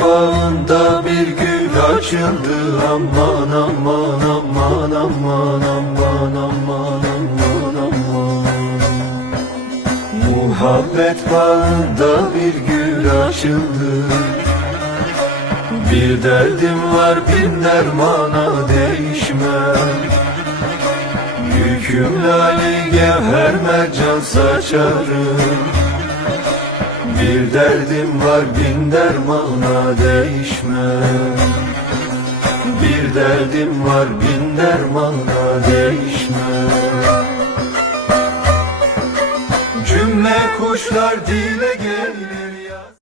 bağında bir gül açıldı. Aman aman aman aman aman aman aman aman. Muhabbet bağında bir gül açıldı. Bir derdim var bin dermana değişmem Yüküm lali gevher mercan saçarım Bir derdim var bin dermana değişmem Bir derdim var bin dermana değişmem Cümle kuşlar dile gel